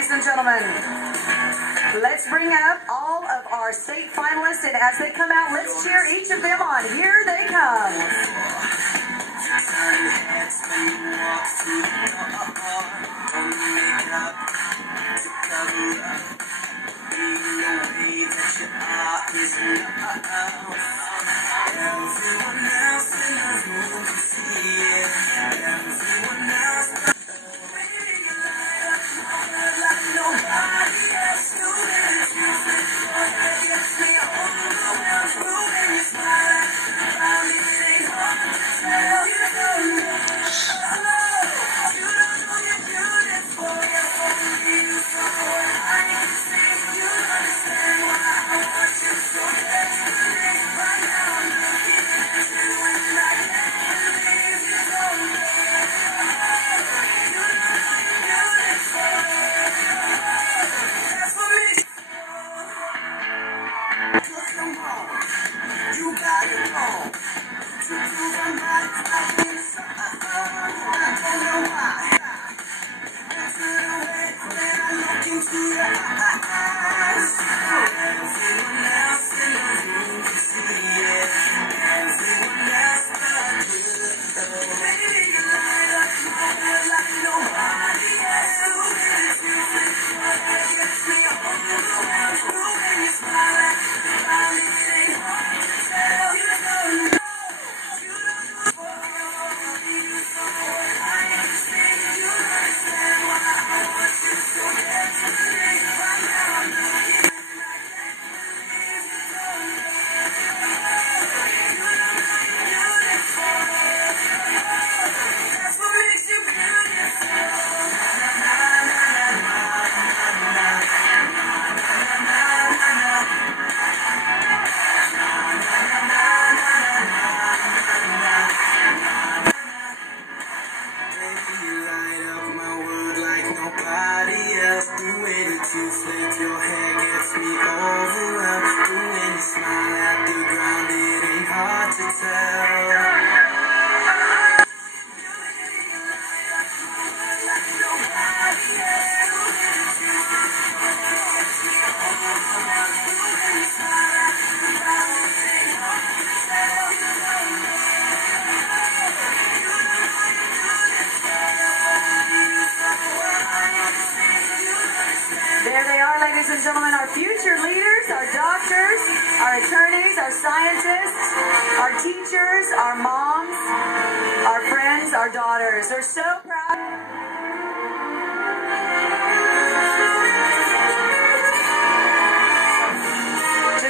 ladies and gentlemen. Let's bring up all of our state finalists, and as they come out, let's cheer each of them on. Here they come. There they are, ladies and gentlemen, our future leaders, our doctors, our attorneys, our scientists, our teachers, our moms, our friends, our daughters. They're so proud.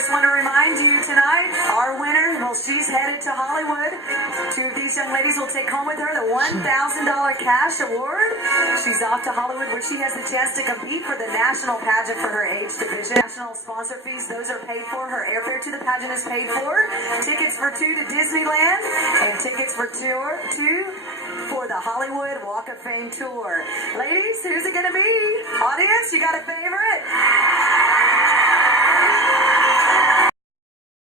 Just want to remind you tonight, our winner, well, she's headed to Hollywood. Two of these young ladies will take home with her the $1,000 cash award. She's off to Hollywood where she has the chance to compete for the national pageant for her age division. National sponsor fees, those are paid for. Her airfare to the pageant is paid for. Tickets for two to Disneyland and tickets for two for the Hollywood Walk of Fame tour. Ladies, who's it going to be? Audience, you got a favorite?